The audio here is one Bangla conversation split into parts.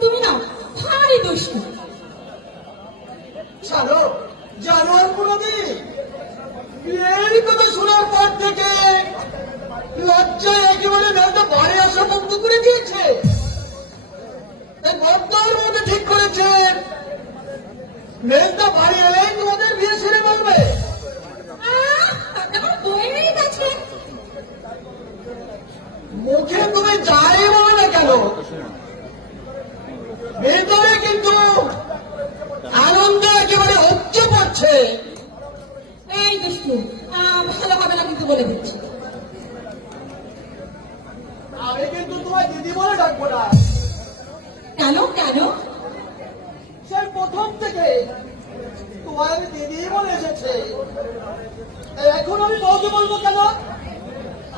তুমি না ভারী দুষ্টু। ছাড়ো, জানোয়ার পুরোদি এই কথা শোনার পর থেকে লজ্জায় একেবারে মেয়েটা বাড়ি আসা বন্ধ করে দিয়েছে। বর্তমার মধ্যে ঠিক করেছে মেয়েটা বাড়ি এলেই তোমাদের বিয়ে ছেড়ে বলবে। মুখে তুমি যাই বলে না কেন, ভেতরে কিন্তু আনন্দ একেবারে হচ্ছে পড়ছে। এই বিষ্ণু, ভালো হবে না কিন্তু বলে দিচ্ছি। আমি কিন্তু তোমায় দিদি বলে ডাকবো না। কেন কেন? সেই প্রথম থেকে তোমায় দিদি বলে এসেছে, এখন আমি বলতে বলবো কেন?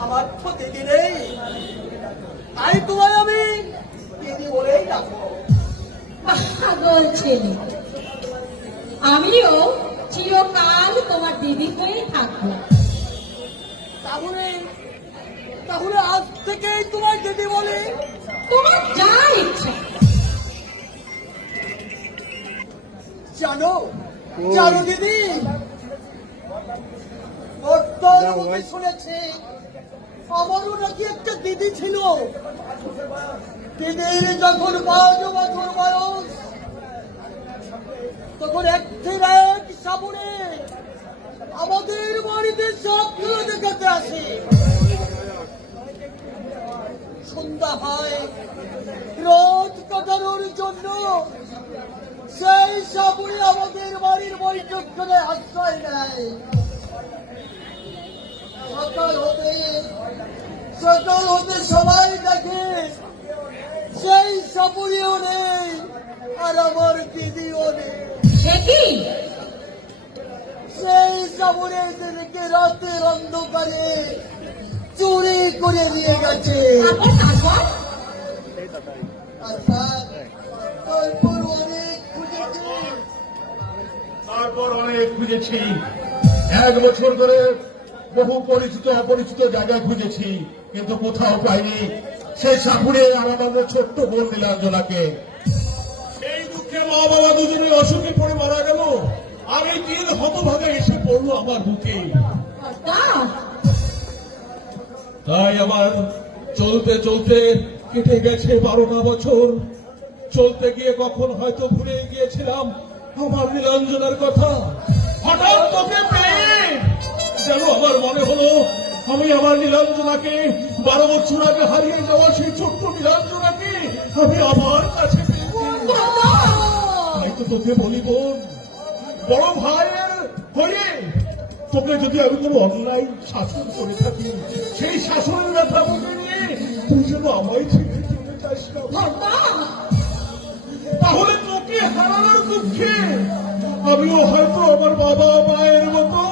আমার তো দিদি নেই, তাই তোমায় আমি দিদি বলেই ডাকবো। পাগল ছেলে, আমিও চিরকাল তোমার দিদি হয়ে থাকবো। তাহলে তাহলে আজ থেকেই তোমার দিদি বলে। তোমার যা ইচ্ছা। জানো জানো দিদি, বর্তমানে শুনেছি আমারও নাকি একটা দিদি ছিল। দিদির যখন 5 বছর বয়স, তখন এক সাবুনে আমাদের বাড়িতে সবগুলো দেখাতে আসে। সন্ধ্যা হয়, রোদ কাটানোর জন্য সেই সাবুনে আমাদের বাড়ির বৈঠকখানে আশ্রয় নেয়। সকাল হতে সবাই দেখে সেই সাবুনেও নেই, আর আমার দিদিও নেই। সেই সাবুনে দিদিকে রাতের অন্ধকারে চুরি করে নিয়ে গেছে। তারপর অনেক খুঁজেছি, 1 বছর ধরে বহু পরিচিত অপরিচিত জায়গায় খুঁজেছি, কিন্তু কোথাও পাইনি সেই সাপুরে আর আমাদের ছোট্ট বোন নীলাঞ্জনাকে। এই দুঃখে মা বাবা দুজনে অসুখে পড়ে মারা গেল, আর এই দিন হতভাগে এসে পড়লো আমার বুকে। তাই আবার চলতে চলতে কেটে গেছে 12টা বছর। চলতে গিয়ে কখন হয়তো ভুলে গিয়েছিলাম আমার নীলাঞ্জনার কথা। হঠাৎ তোকে পেয়ে যেন আমার মনে হলো আমি আমার নীলাঞ্জনাকে, 12 বছর আগে হারিয়ে যাওয়া সেই ছোট্ট নীলাঞ্জনাকে আমি আমার কাছে পেয়েছি। তাই তো তোকে বলি বোন, বড় ভাইয়ের হয়ে তোকে যদি আমি কোনো অন্যায় শাসন করে থাকি, সেই শাসনের ব্যথা বুঝে নিয়ে তুই যেন আমায় ছেড়ে চলে যাস না। তাহলে তোকে হারানোর দুঃখে আমিও হয়তো আমার বাবা মায়ের মতো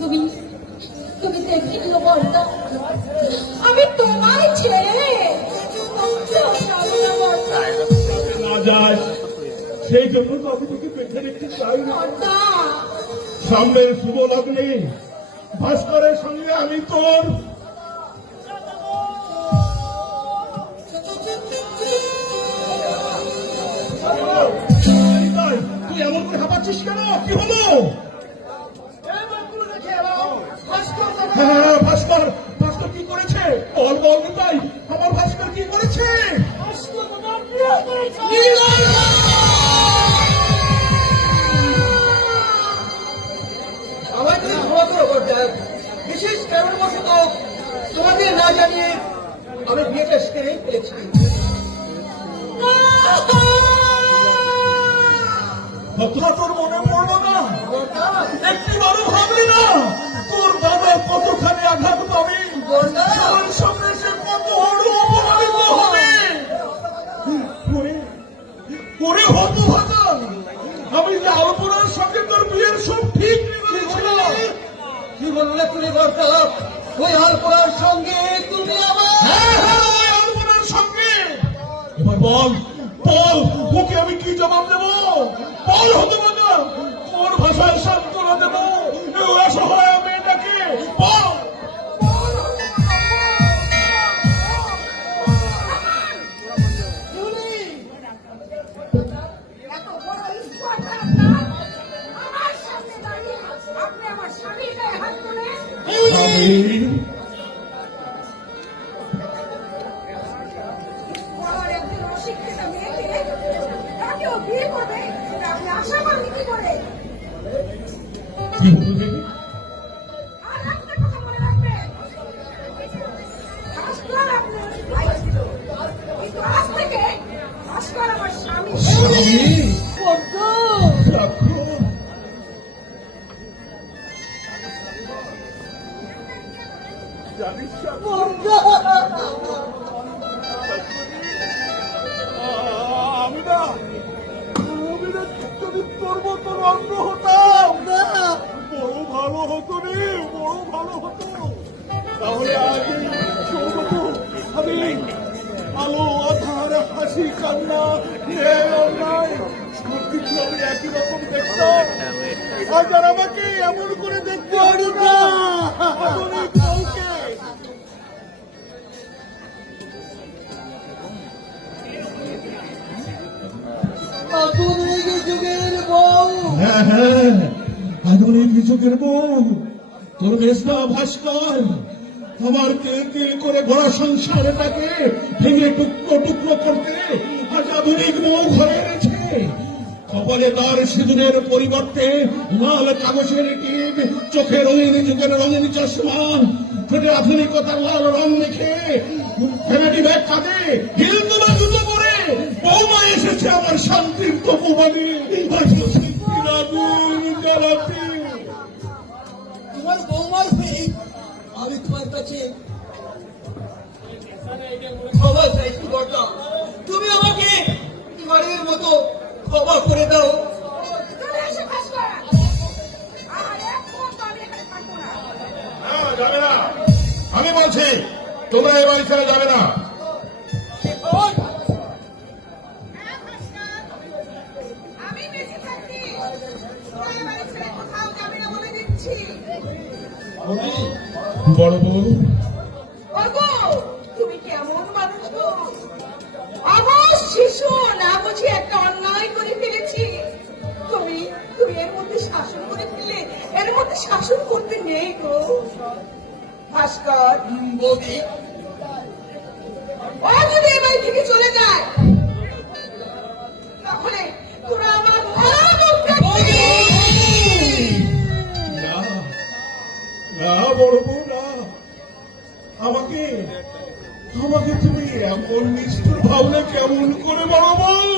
তুমি তুমি দেখে নিও বর্দা, আমি তোমায় ছেড়ে না যাস, সেই জন্য তো আমি তোকে পেটে রেখে চাই না। সামনের শুভ লগ্নে ভাস্করের সঙ্গে আমি তোর তুই এমন করে হাঁপাচ্ছিস কেন? কি হলো? হ্যাঁ, ভাস্কর ভাস্কর কি করেছে? বল বল তাই, আমার ভাস্কর কি করেছে? আমাকে ক্ষমা করো, বিশেষ কারণবশত তোমাদের না জানিয়ে আমি বিয়েটা সেরেই ফেলেছি। তোর মনে পড়লো না? একটি বারো ভাবলি না তোর দাদা কতখানি আঘাত পাবে, তোর সামনে সে কত বড় অপমানিত হবে। করে হতো ভাতা আমি যে আলপনার সঙ্গে তোর বিয়ের সব ঠিক করেছিলাম। কি বললে তুমি বর্তা? ওই আলপনার সঙ্গে তুমি আমার ওই আলপনার সঙ্গে। এবার বল বল ওকে আমি কি জবাব দেবো? বল হতো ভাতা কোন ভাষায় সান্ত্বনা দেবো অসহায় মেয়েটাকে? বল। এত বড় স্পর্ধা আপনার? আমার সামনে দাঁড়িয়ে আপনি আমার স্বামীর গায়ে হাত তোলেন? বড় একজন অশিক্ষিত মেয়েকে তাকেও বিয়ে করবে এটা আপনি আশা করেন কি করে? কি বলবি? আর একটা কথা মনে রাখবেন, ভাস্কর আপনার ভাই ছিল, কিন্তু আজ থেকে ভাস্কর আমার স্বামী। বর্তা রাখো। জানিস না, বর্তা আমি না যদি তোর মতো অন্য হতাম না বড় ভালো হতো রে, বড় ভালো হতো। তাহলে আগে আমি আলো আধার হাসি কান্না ন্যায় অন্যায় সব কিছু আমি একই রকম দেখতাম। আজ আর আমাকে এমন করে দেখতে পারি না। আধুনিক বউকে আধুনিক যুগের বউ। হ্যাঁ হ্যাঁ আধুনিক যুগের বউ তোর মেজদা ভাস্কর আমার তেল তেল করে গড়া সংসারটাকে ভেঙে টুকরো টুকরো করতে আজ আধুনিক বউ ঘরে এনেছে। কপালে তার সিঁদুরের পরিবর্তে লাল কাগজের টিপ, চোখে রঙিন যুগের রঙিন চশমা, ঠোঁটে আধুনিকতার লাল রং মেখে ফেরাটি ব্যাগ কাঁধে হিল তোলা জুতো পরে বৌমা এসেছে আমার শান্তির তপবাণী শান্তির আগুন জ্বালাতে। তোমার বৌমার হয়ে আমি তোমার কাছে ক্ষমা চাইছি বর্তা। তুমি আমাকে এবারের মতো ক্ষমা করে দাও। চলে এসে ভাস্কর, আর এক মুহূর্ত আমি এখানে থাকবো না। যাবে না, আমি বলছি তোমরা এ বাড়ি ছেড়ে যাবে না। হ্যাঁ, ভাস্কর, আমি বেঁচে থাকতে তোরা এ বাড়ি ছেড়ে কোথাও যাবি না বলে দিচ্ছি। বড় বউ ওগো, তুমি কেমন মানুষ গো? অবশ শিশু না বুঝি একটা অন্যায় করে ফেলেছি। তুমি তুমি এর মধ্যে শাসন করে ফেললে, এর মধ্যে শাসন করতে নেই গো ভাস্কর। বৌদি ও যদি এ বাড়ি থেকে চলে যায় তাহলে তোরা আমার ভয়ানক দেখবি। না না বড় বউ না, আমাকে আমাকে তুমি এমন নিষ্ঠুর ভাবলে কেমন করে বড় বউ?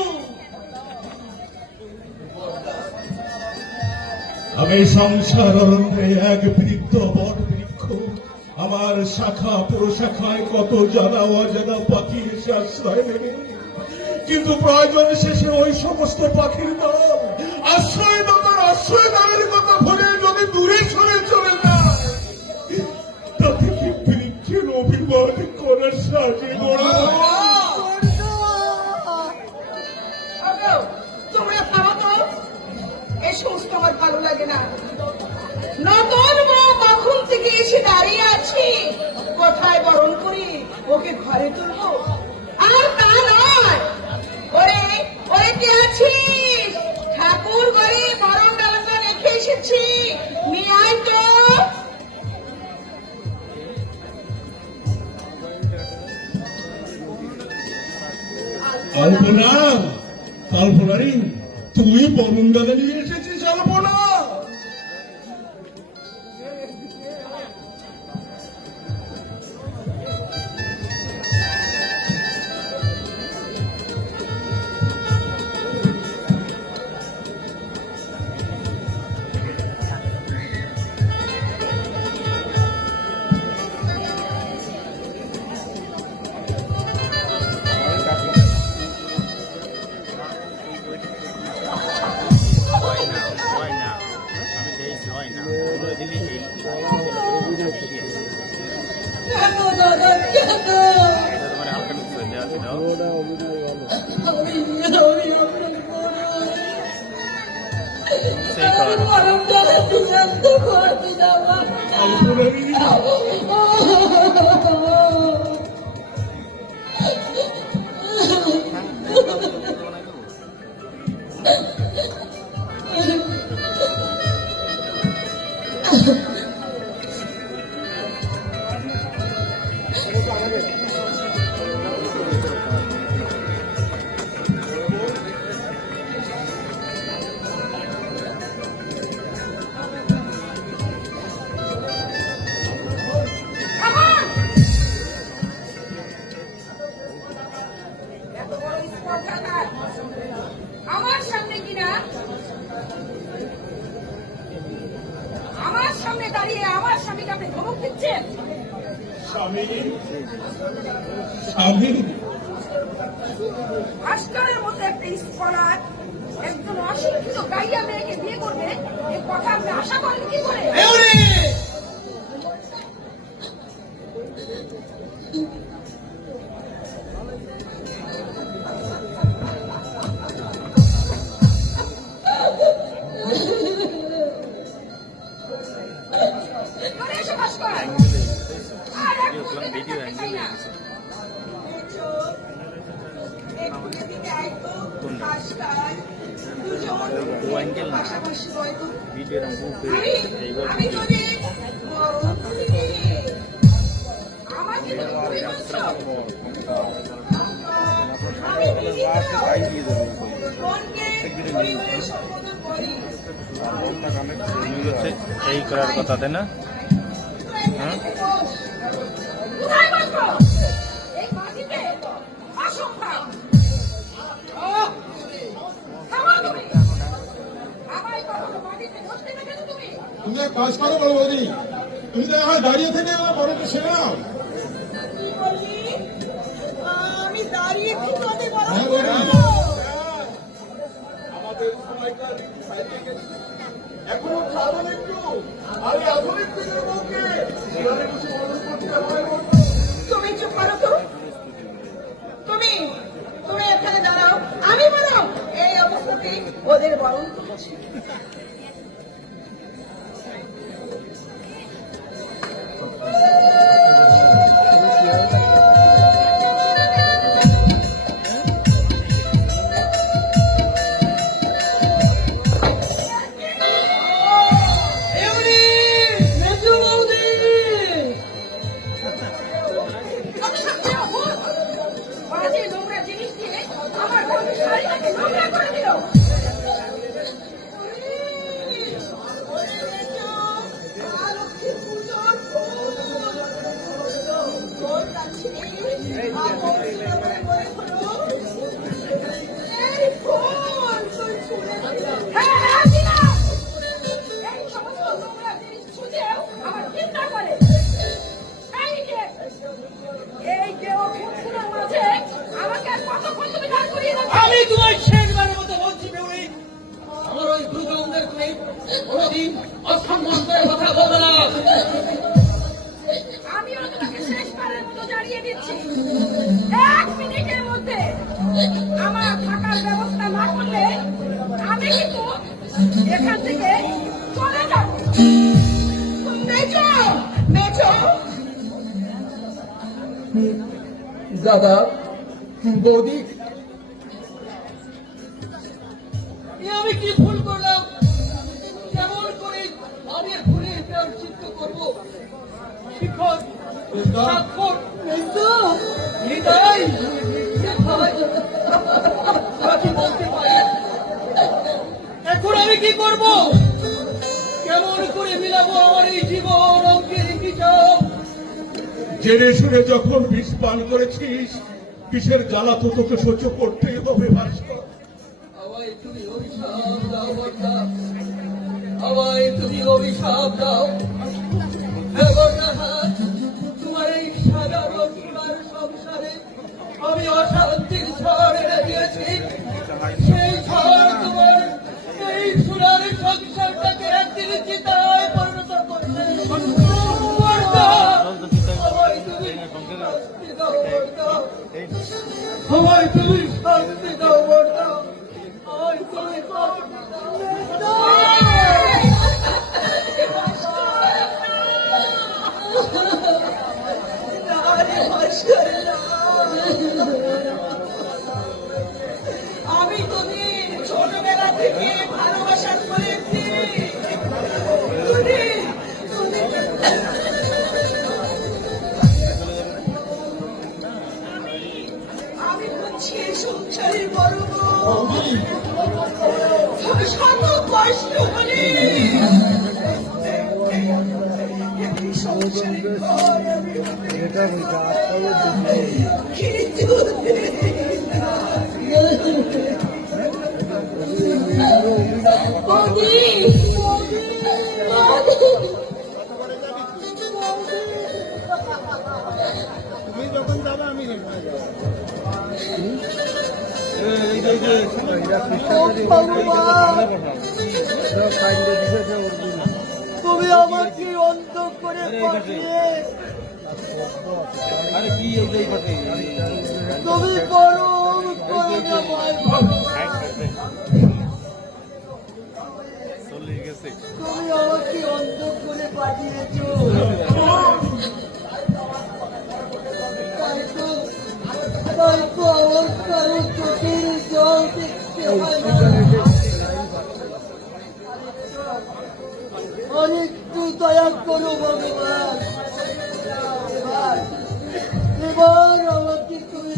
আমি সংসার অরণ্যে এক বৃদ্ধ বট বৃক্ষ, আমার শাখা প্রশাখায় কত জানা অজানা পাখি এসে আশ্রয় নেবে, কিন্তু প্রয়োজন শেষে ওই সমস্ত পাখির দল আশ্রয়দাতার আশ্রয়দানের কথা ভুলে যদি দূরে সরে চলে যায় তাতে কি বৃক্ষের অভিমান করার সাথে বড় ওগো, তোমরা থামো তো, এই সমস্ত আমার ভালো লাগে না। নতুন বউ কখন থেকে এসে দাঁড়িয়ে আছি, কোথায় বরণ করি ওকে ঘরে তুলবো? আর তা নয়, ওরে ওরে কে আছিস? ঠাকুর ঘরে বরণ ডালাটা রেখে এসেছি, নিয়ে আয় তো। কল্পনা কল্পনারি তুই বরুণ দাদা নিয়ে এসেছিস কল্পনা? শান্ত করতে দাও আলপনারি এত বড় স্পর্ধা কার? আমার সামনে কিনা আমার সামনে দাঁড়িয়ে আমার স্বামীকে আপনি ধমক দিচ্ছেন? স্বামী স্বামী ভাস্করের মধ্যে একটা স্কলার একজন অশিক্ষিত গাইয়া মেয়েকে বিয়ে করবে এ কথা আপনি আশা করেন কি করে? করে এসো ভাস্কর। আর এক মুহূর্তে থাকতে চাই না। পাশাপাশি হয়তো আমি তোরে আমাকে তুমি ভুলে বলছো? আমি বিনীত মনকে পরিবারের সম্বোধন করি। এই করার কথা তাই না? কোথায় বসবো? এই মাটিতে অসম্ভব। থামো তুমি। আমায় কখনো মাটিতে বসতে দেখেছো তুমি? তুমি এক কাজ করো বড় বৌদি, তুমি তো এখন দাঁড়িয়ে থেকে আমার বড়কে ছেড়ে নাও। কি বললি? আমি দাঁড়িয়ে থেকে ওদের বড় হ্যাঁ, বৌদি। করবো। আমাদের সময়টা হারিয়ে গেছে, এখনো খাবেন একটু, আরে আধুনিক দিনের পক্ষে সেখানে বসে বড় করতে হয়। তুমি চুপ করো তো। তুমি তুমি এখানে দাঁড়াও, আমি বলো এই অবস্থাতে ওদের বরণ করছি। কত সবচেয়ে অভূত। বাজে নোংরা জিনিস দিয়ে আমার বোনের শাড়িটাকে নোংরা করে দিল। হ্যাঁ, হ্যাঁ, দিলাম। এই সমস্ত নোংরা জিনিস ছুঁতেও আমার চিন্তা করে। এই যে অভ্যুত্থানের মাঝে আমাকে আর কতক্ষণ তুমি দাঁড় করিয়ে রাখবে? আমি তোমার শেষবারের মতো বলছি বেউরি, আমার ওই গুরুজনদের তুমি কোনোদিন অসম্মান করে কথা বলবে না। আমিও তোমাকে শেষবারের মতো জানিয়ে দিচ্ছি, 1 মিনিটের মধ্যে আমার থাকার ব্যবস্থা না করলে আমি কিন্তু এখান থেকে চলে যাব। মেজো মেজো দাদা, বৌদি, আমি কি ভুল করলাম? কেমন করে আমি ভুলের প্রায়শ্চিত্ত করবো? শিক্ষক, স্বাক্ষর, হৃদয়, আমি বলতে পারি। এখন আমি কি করব? কেমন করে মিলাবো আমার এই জীবন অঙ্কের হিসাব? জেনে শুনে যখন বিষ পান করেছিস, বিষের জ্বালা তো তোকে সহ্য করতেই হবে ভাস্কর। আমায় তুমি অভিশাপ দাও বর্দা, আমায় তুমি অভিশাপ দাও। হ্যাঁ বর্দা, তোমার এই সাধারণ সোনার সংসারে আমি অশান্তির ঝড় এনে দিয়েছি। সেই ঝড় তোমার এই সোনার সংসারটাকে একদিন চিতায় পরিণত করবে। বর্দা, আমায় তুমি শাস্তি দাও বর্দা, আমায় তুমি শাস্তি দাও বর্দা, আমায় তুমি শাস্তি দাও। আমি তোদের ছোটবেলা থেকে ভালোবাসা করেছি। আমি হচ্ছি এই সংসারের বড় বউ। শত কষ্ট হলে এই সংসারের ঘর আমি কিন্তু তুমি যখন যাবে আমি তুমি আমাকে অন্ধ করে পাঠিয়ে আরে কি এই পাঠে তুমি পরম করুণাময় চলে গেছে। তুমি আমাকে অন্ধ করে পাঠিয়েছ। তাই তো আমার কারো চোখের জল দেখতে হয় না। অনেকটু দয়া করো ভগবান। এবার আমাকে তুমি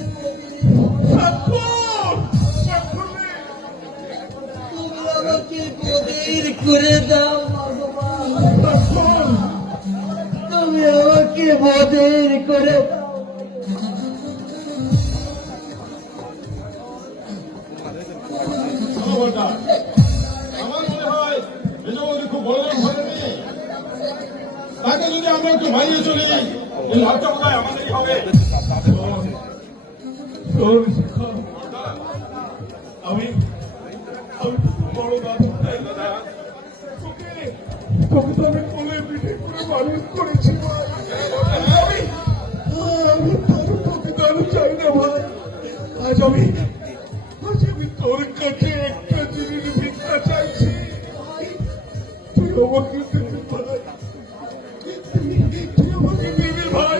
তুমি আমাকে বধির করে দাও ভগবান। তুমি আমাকে বধির করে দাও। আমার মনে হয় মেজবৌদি খুব বড় ঘরে নেই, তাকে যদি আমরা একটু মারিয়ে চলি এই লাভটা বোধ হয় আমাদেরই হবে। আমি বড় দাদা তোকে তো আমি কোলে পিঠে করে মানুষ করেছি। আমি তোকে দাঁড়ো চাই না ভাই। আজ আমি তোর কাছে একটা জিনিস ভিক্ষা চাইছি, তুই আমাকে দিতে পার। তুই আমাকে দিবি ভাই।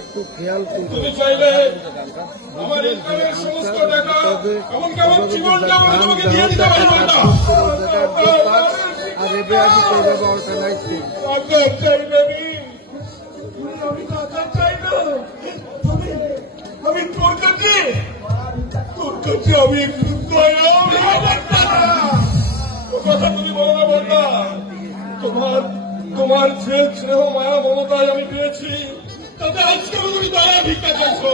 একটু খেয়াল তুমি চাইলে আমার ইনকামের সমস্ত টাকা এমনকি আমার জীবনটা আমি তোমাকে দিয়ে দিতে পারি না। আর এবে আমি করবো অল্টারনাইট টাকা চাই না আমি টাকা চাই না। আমি তোর কাছে আমি একটু কথা তুমি বলো না বলতা। তোমার যে স্নেহ মায়া মমতায় আমি পেয়েছি তাতে আজকে তুমি দয়া ভিক্ষা চাইছো।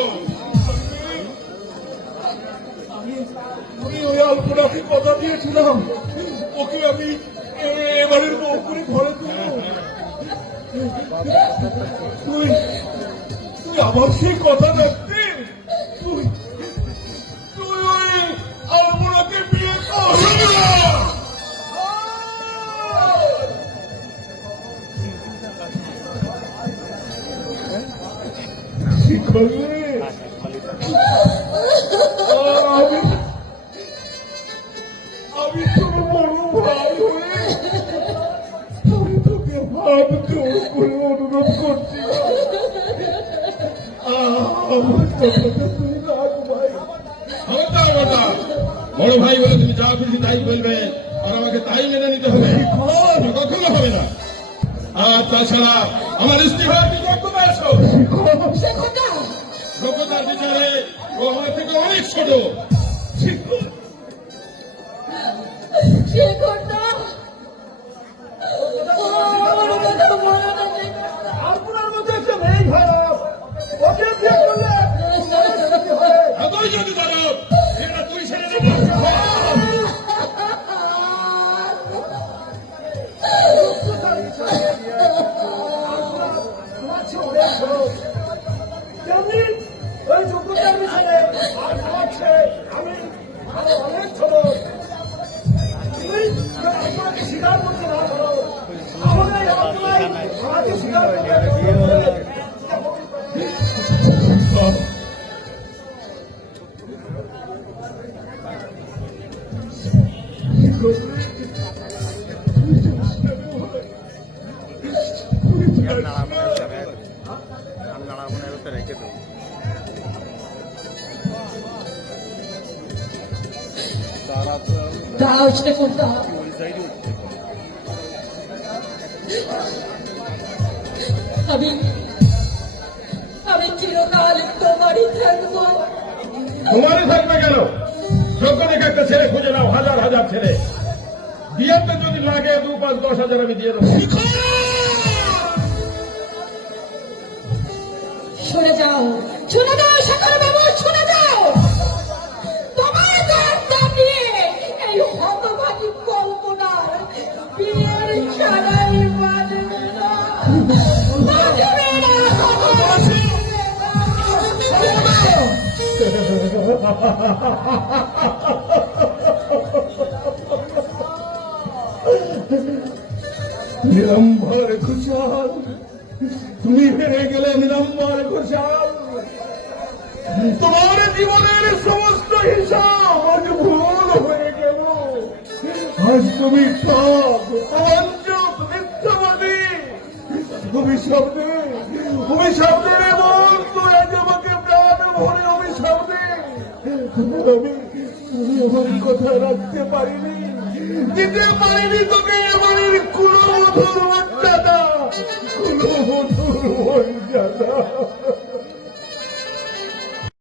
আমি ওই অল্পনাকে কথা দিয়েছিলাম ওকে আমি এবারের বউ করে ঘরে তুলব। তুই আমার সেই কথা রাখতে তুই ওই আলপনাকে বিয়ে করবি না। আমি তোর বড় ভাই হয়ে আমি তোকে হাত জোর করে অনুরোধ করছি, আমার কথাটা তুই রাখ ভাই। বড় ভাই বলে তুমি যা খুশি তাই বলবে আর আমাকে তাই মেনে নিতে হবে, কখনো হবে না। আর তাছাড়া আমার ইস্তিহার যোগ্যতার বিচারে ও আমার থেকে অনেক ছোট। আপনার মতো একটা মেয়ে খারাপ, ওকে বিয়ে করলে এতই যদি জানো সেটা তুই ছেড়ে দেবো। ওই যোগ্যতার বিষয়ে আর আমার ছেলে দাও সে কোথা আমি আমি চিরকাল তোমারই থাকবো। তোমারই থাকবে কেন? যোগ্য দেখে একটা ছেলে খুঁজে নাও, হাজার হাজার ছেলে। বিয়েতে যদি লাগে 2, 5, 10 হাজার আমি দিয়ে দেবো। শুনে যাও শেখর বাবু, শুনে যাও। তোমার দাঁড় দিয়ে এই হতভাগী কল্পনার বিয়ের খেলাই বাজবে না, বাজবে না, বাজবে নিরম্বর ঘোষাল, তুমি হেরে গেলে নিরম্বর ঘোষাল। তোমার জীবনের সমস্ত হিসাব আজ ভুল হয়ে গেল। আজ তুমি সব অবাঞ্চক, মিথ্যাবাদী, অভিশাপ দে, অভিশাপ দে রে বোন, তুই আজ আমাকে প্রাণ ভরে অভিশাপ দে। আমি আমার কথা রাখতে পারিনি, দিতে পারিনি তোকে আমার কুলবধূর মর্যাদা, কুলবধূর মর্যাদা।